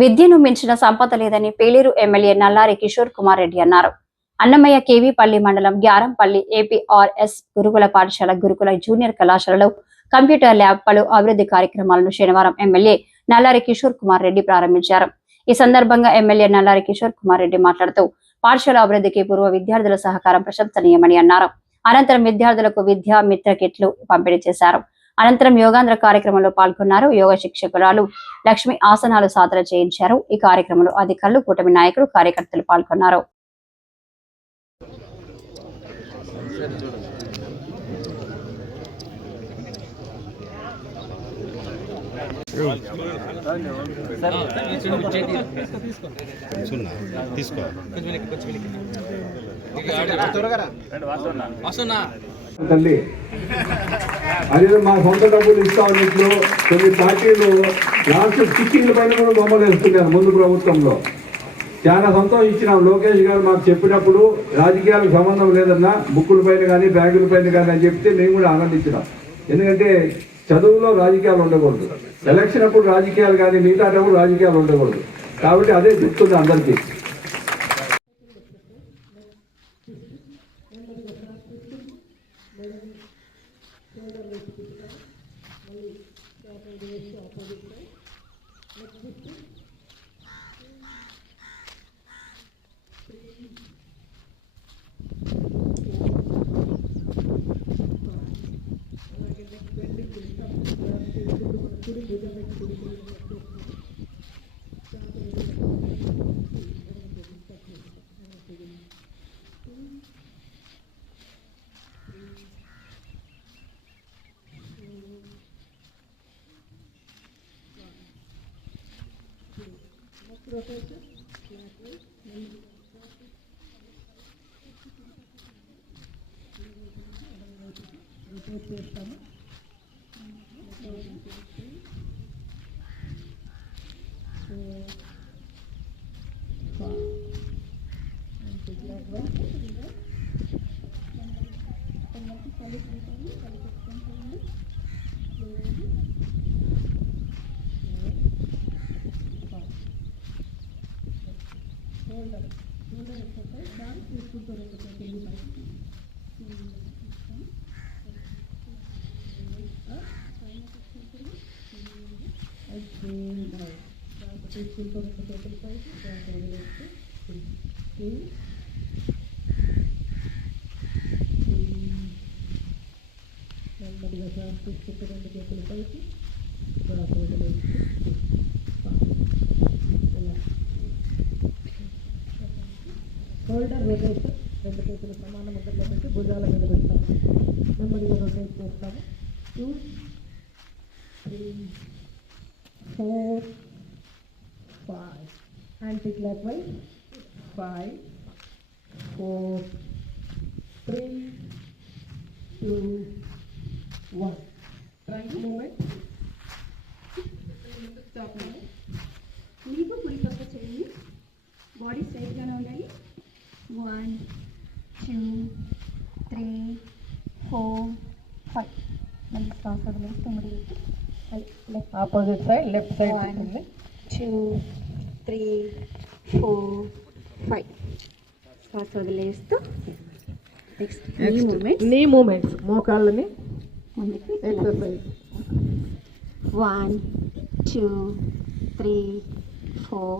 విద్యను మించిన సంపద లేదని పేలేరు ఎమ్మెల్యే నల్లారి కిషోర్ కుమార్ రెడ్డి అన్నారు. అన్నమయ్య కేవీపల్లి మండలం గ్యారంపల్లి ఏపీఆర్ఎస్ గురుకుల పాఠశాల గురుకుల జూనియర్ కళాశాలలో కంప్యూటర్ ల్యాబ్ పలు అభివృద్ధి కార్యక్రమాలను శనివారం ఎమ్మెల్యే నల్లారి కిషోర్ కుమార్ రెడ్డి ప్రారంభించారు. ఈ సందర్భంగా ఎమ్మెల్యే నల్లారి కిషోర్ కుమార్ రెడ్డి మాట్లాడుతూ పాఠశాల అభివృద్ధికి పూర్వ విద్యార్థుల సహకారం ప్రశంసనీయమని అన్నారు. అనంతరం విద్యార్థులకు విద్యా మిత్ర కిట్లు పంపిణీ చేశారు. అనంతరం యోగాంధ్ర కార్యక్రమంలో పాల్గొన్నారు. యోగ శిక్షకురాలు లక్ష్మి ఆసనాలు సాధన చేయించారు. ఈ కార్యక్రమంలో అధికారులు, కూటమి నాయకులు, కార్యకర్తలు పాల్గొన్నారు. అదే మా సొంత డబ్బులు ఇస్తామన్నట్లు కొన్ని పార్టీలు లాస్ట్ స్టిచ్చింగ్ల పైన కూడా బొమ్మలు వేస్తున్నారు. ముందు ప్రభుత్వంలో చాలా సంతోషించినాం. లోకేష్ గారు మాకు చెప్పినప్పుడు రాజకీయాలకు సంబంధం లేదన్నా, బుక్కుల పైన కానీ బ్యాగుల పైన కానీ అని చెప్తే మేము కూడా ఆనందించినాం. ఎందుకంటే చదువులో రాజకీయాలు ఉండకూడదు, ఎలక్షన్ అప్పుడు రాజకీయాలు కానీ మిగతాటప్పుడు రాజకీయాలు ఉండకూడదు. కాబట్టి అదే చెప్తుంది అందరికీ. షోల్డర్ రొటేట్, రెండు చేతులు సమాన ముద్రలో పెట్టి భుజాల మీద పెడతాము. నెమ్మదిగా రొటేట్ చేస్తాము. 2, 3, 4, 5 anticlockwise. 5, 4, 3, 2, 1 right moment. Stop moment. మీకు కుడి పక్క చేయండి. బాడీ స్ట్రైట్గానే ఉండాలి. 1, 2, 3, 4, 5 మళ్ళీ శ్వాస వదిలేస్తూ ముడికి left opposite side, left side. 1, 2, 3, 4, 5 శ్వాస వదిలేస్తూ నెక్స్ట్ నీ మూమెంట్స్ మోకాళ్ళని ముందుకి ఎక్సర్సైజ్. 1, 2, 3, 4,